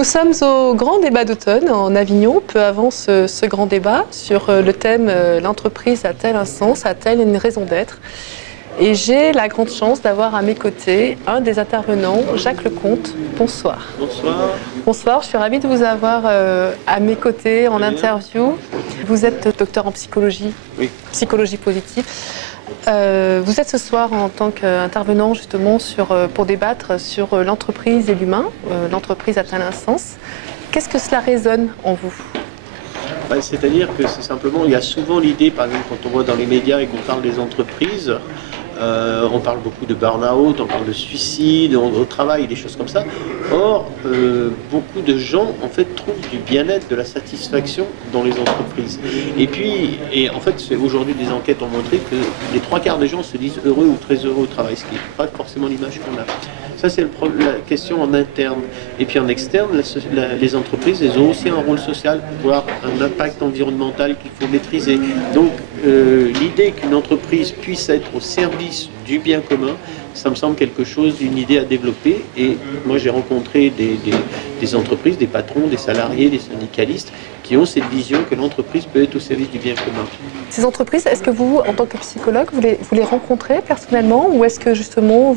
Nous sommes au grand débat d'automne en Avignon, peu avant ce grand débat sur le thème « L'entreprise a-t-elle un sens, a-t-elle une raison d'être ?» Et j'ai la grande chance d'avoir à mes côtés un des intervenants, Jacques Lecomte. Bonsoir. Bonsoir. Bonsoir, je suis ravie de vous avoir à mes côtés en interview. Vous êtes docteur en psychologie, oui. Psychologie positive. Vous êtes ce soir en tant qu'intervenant justement pour débattre sur l'entreprise et l'humain. L'entreprise a-t-elle un sens? Qu'est-ce que cela résonne en vous? C'est-à-dire que c'est simplement, il y a souvent l'idée, par exemple, quand on voit dans les médias et qu'on parle des entreprises, on parle beaucoup de burn-out, on parle de suicide au travail, des choses comme ça. Or, beaucoup de gens, en fait, trouvent du bien-être, de la satisfaction dans les entreprises. Et en fait, aujourd'hui, des enquêtes ont montré que les 3/4 des gens se disent heureux ou très heureux au travail, ce qui n'est pas forcément l'image qu'on a. Ça, c'est la question en interne. Et puis en externe, les entreprises, elles ont aussi un rôle social, voire un impact environnemental qu'il faut maîtriser. Donc, l'idée qu'une entreprise puisse être au service du bien commun, ça me semble quelque chose, une idée à développer. Et moi, j'ai rencontré des entreprises, des patrons, des salariés, des syndicalistes qui ont cette vision que l'entreprise peut être au service du bien commun. Ces entreprises, est-ce que vous, en tant que psychologue, vous les rencontrez personnellement ou est-ce que justement,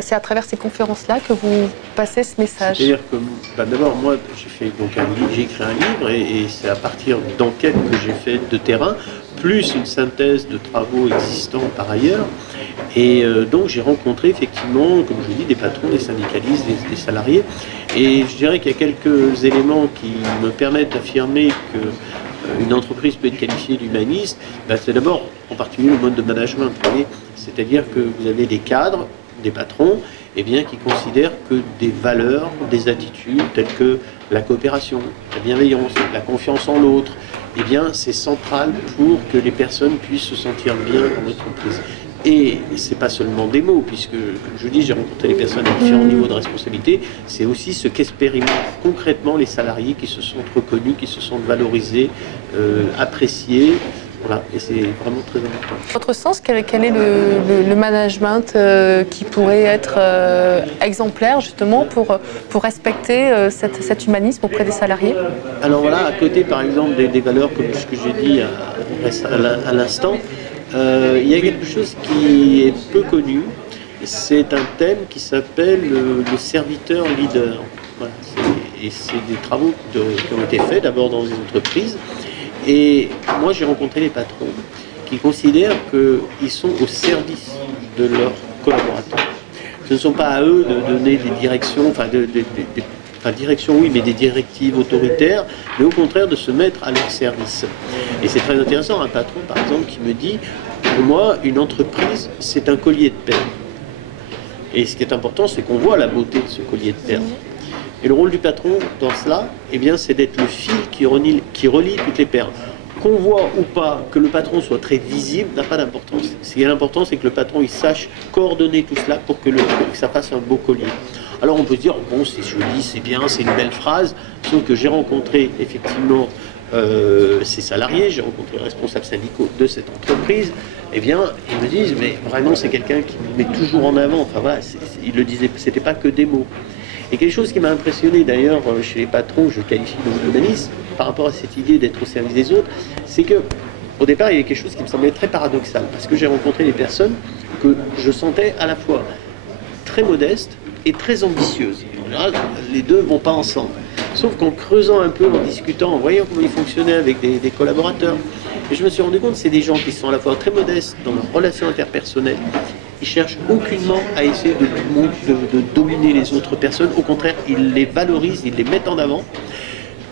c'est à travers ces conférences-là que vous passez ce message? C'est-à-dire que, d'abord, moi, j'ai écrit un livre et c'est à partir d'enquêtes que j'ai faites de terrain, plus une synthèse de travaux existants par ailleurs. Et donc j'ai rencontré effectivement, comme je vous dis, des patrons, des syndicalistes, des salariés. Et je dirais qu'il y a quelques éléments qui me permettent d'affirmer qu'une entreprise peut être qualifiée d'humaniste. C'est d'abord en particulier le mode de management. C'est-à-dire que vous avez des cadres, des patrons, qui considèrent que des valeurs, des attitudes telles que la coopération, la bienveillance, la confiance en l'autre, c'est central pour que les personnes puissent se sentir bien dans l'entreprise. Et c'est pas seulement des mots, puisque, comme je vous dis, j'ai rencontré les personnes à différents niveaux de responsabilité, c'est aussi ce qu'expérimentent concrètement les salariés qui se sentent reconnus, qui se sentent valorisés, appréciés. Voilà, et c'est vraiment très important. À votre sens, quel est le management qui pourrait être exemplaire justement pour respecter cet humanisme auprès des salariés? Alors voilà, à côté par exemple des valeurs comme ce que j'ai dit à l'instant, il y a quelque chose qui est peu connu, c'est un thème qui s'appelle le serviteur leader. Voilà, et c'est des travaux qui ont été faits d'abord dans les entreprises. Et moi, j'ai rencontré les patrons qui considèrent qu'ils sont au service de leurs collaborateurs. Ce ne sont pas à eux de donner des directions, direction oui, mais des directives autoritaires, mais au contraire de se mettre à leur service. Et c'est très intéressant, un patron, par exemple, qui me dit « Pour moi, une entreprise, c'est un collier de perles. » Et ce qui est important, c'est qu'on voit la beauté de ce collier de perles. Et le rôle du patron dans cela, c'est d'être le fil qui relie toutes les perles. Qu'on voit ou pas, que le patron soit très visible, n'a pas d'importance. Ce qui est important, c'est que le patron il sache coordonner tout cela pour que ça fasse un beau collier. Alors on peut se dire, bon, c'est joli, c'est bien, c'est une belle phrase, sauf que j'ai rencontré effectivement ces salariés, j'ai rencontré les responsables syndicaux de cette entreprise, ils me disent, mais vraiment c'est quelqu'un qui me met toujours en avant, enfin voilà, il le disait, c'était pas que des mots. Et quelque chose qui m'a impressionné d'ailleurs chez les patrons, je qualifie d'humaniste, par rapport à cette idée d'être au service des autres, c'est que au départ il y avait quelque chose qui me semblait très paradoxal, parce que j'ai rencontré des personnes que je sentais à la fois très modestes et très ambitieuses. En général, les deux ne vont pas ensemble. Sauf qu'en creusant un peu, en discutant, en voyant comment ils fonctionnaient avec des collaborateurs, et je me suis rendu compte que c'est des gens qui sont à la fois très modestes dans leurs relations interpersonnelles. Ils cherchent aucunement à essayer de dominer les autres personnes. Au contraire, ils les valorisent, ils les mettent en avant.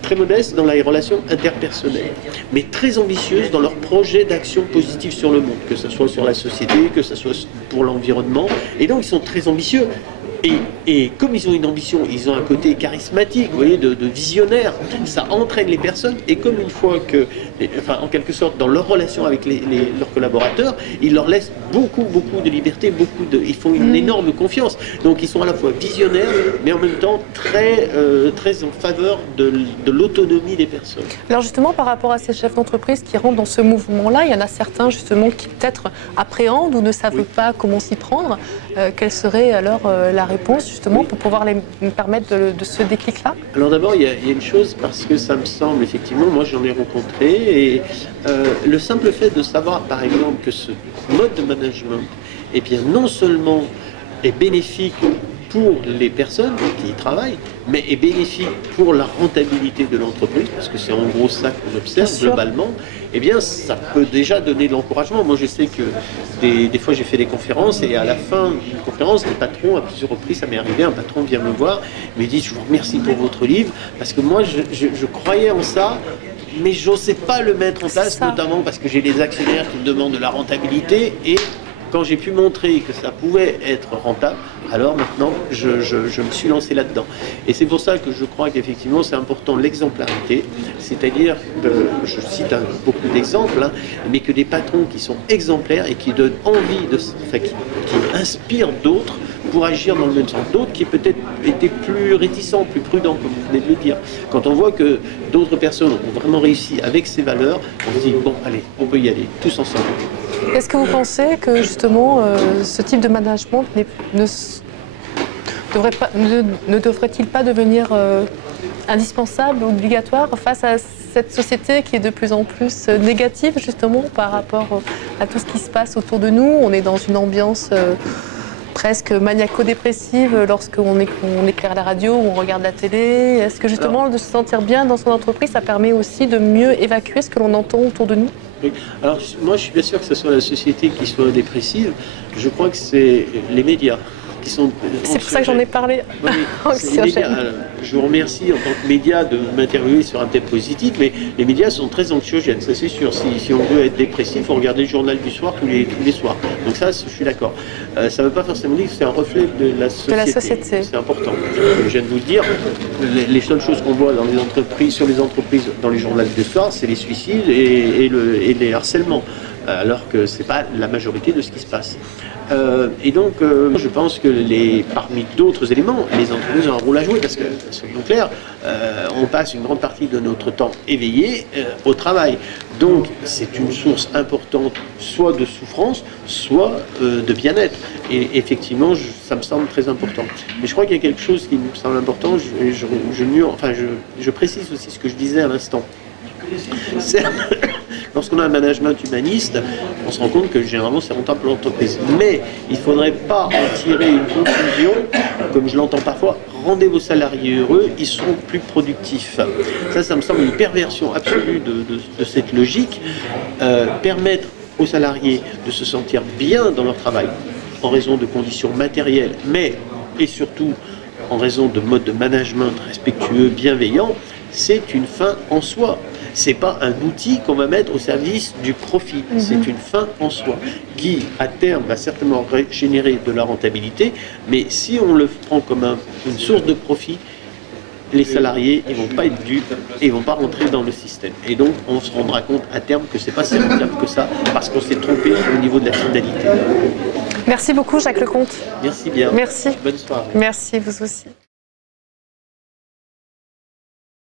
Très modestes dans les relations interpersonnelles, mais très ambitieuses dans leurs projets d'action positive sur le monde, que ce soit sur la société, que ce soit pour l'environnement. Et donc, ils sont très ambitieux. Et comme ils ont une ambition, ils ont un côté charismatique, vous voyez, de visionnaire, ça entraîne les personnes, et comme une fois que, en quelque sorte, dans leur relation avec leurs collaborateurs, ils leur laissent beaucoup de liberté, ils font une énorme confiance. Donc ils sont à la fois visionnaires, mais en même temps très en faveur de l'autonomie des personnes. Alors justement, par rapport à ces chefs d'entreprise qui rentrent dans ce mouvement-là, il y en a certains justement qui peut-être appréhendent ou ne savent pas comment s'y prendre. quelle serait alors la réponse justement pour pouvoir me permettre de ce déclic-là? Alors d'abord, il y a une chose, parce que ça me semble effectivement, moi j'en ai rencontré, et le simple fait de savoir par exemple que ce mode de management, eh bien non seulement est bénéfique pour les personnes qui y travaillent, mais est bénéfique pour la rentabilité de l'entreprise, parce que c'est en gros ça qu'on observe globalement, eh bien ça peut déjà donner de l'encouragement. Moi je sais que des fois j'ai fait des conférences, et à la fin d'une conférence, les patrons, à plusieurs reprises, ça m'est arrivé, un patron vient me voir, me dit: je vous remercie pour votre livre, parce que moi je croyais en ça, mais je n'osais pas le mettre en place, notamment parce que j'ai des actionnaires qui me demandent de la rentabilité, et quand j'ai pu montrer que ça pouvait être rentable, alors maintenant, je me suis lancé là-dedans. Et c'est pour ça que je crois qu'effectivement, c'est important l'exemplarité, c'est-à-dire, je cite beaucoup d'exemples, hein, mais que des patrons qui sont exemplaires et qui donnent envie, qui inspirent d'autres pour agir dans le même sens. D'autres qui peut-être étaient plus réticents, plus prudents, comme vous venez de le dire. Quand on voit que d'autres personnes ont vraiment réussi avec ces valeurs, on se dit, bon, allez, on peut y aller, tous ensemble. Est-ce que vous pensez que justement ce type de management ne devrait-il pas devenir indispensable, obligatoire face à cette société qui est de plus en plus négative justement par rapport à tout ce qui se passe autour de nous? On est dans une ambiance presque maniaco-dépressive lorsqu'on éclaire la radio ou on regarde la télé. Est-ce que justement de se sentir bien dans son entreprise, ça permet aussi de mieux évacuer ce que l'on entend autour de nous? Oui. Alors moi je suis bien sûr que ce soit la société qui soit dépressive, je crois que c'est les médias qui sont... C'est pour ça que j'en ai parlé. Oui, je vous remercie en tant que média de m'interviewer sur un thème positif, mais les médias sont très anxiogènes, ça c'est sûr. Si on veut être dépressif, il faut regarder le journal du soir tous les soirs. Donc ça, je suis d'accord. Ça ne veut pas forcément dire que c'est un reflet de la société. C'est important. Je viens de vous le dire, les seules choses qu'on voit dans les entreprises, sur les entreprises, dans les journaux du soir, c'est les suicides et les harcèlements. Alors que ce n'est pas la majorité de ce qui se passe. Et donc, je pense que parmi d'autres éléments, les entreprises ont un rôle à jouer, parce que, soyons clairs, on passe une grande partie de notre temps éveillé au travail. Donc, c'est une source importante, soit de souffrance, soit de bien-être. Et effectivement, ça me semble très important. Mais je crois qu'il y a quelque chose qui me semble important, je précise aussi ce que je disais à l'instant. Lorsqu'on a un management humaniste, on se rend compte que généralement c'est rentable pour l'entreprise. Mais il ne faudrait pas en tirer une conclusion, comme je l'entends parfois: rendez vos salariés heureux, ils seront plus productifs. Ça me semble une perversion absolue de cette logique. Permettre aux salariés de se sentir bien dans leur travail, en raison de conditions matérielles, mais et surtout en raison de modes de management respectueux, bienveillants, c'est une fin en soi. C'est pas un outil qu'on va mettre au service du profit. C'est une fin en soi qui, à terme, va certainement générer de la rentabilité, mais si on le prend comme une source de profit, les salariés, ils vont pas être dupes et ils vont pas rentrer dans le système. Et donc, on se rendra compte à terme que c'est pas si rentable que ça, parce qu'on s'est trompé au niveau de la finalité. Merci beaucoup, Jacques Lecomte. Merci bien. Merci. Bonne soirée. Merci, vous aussi.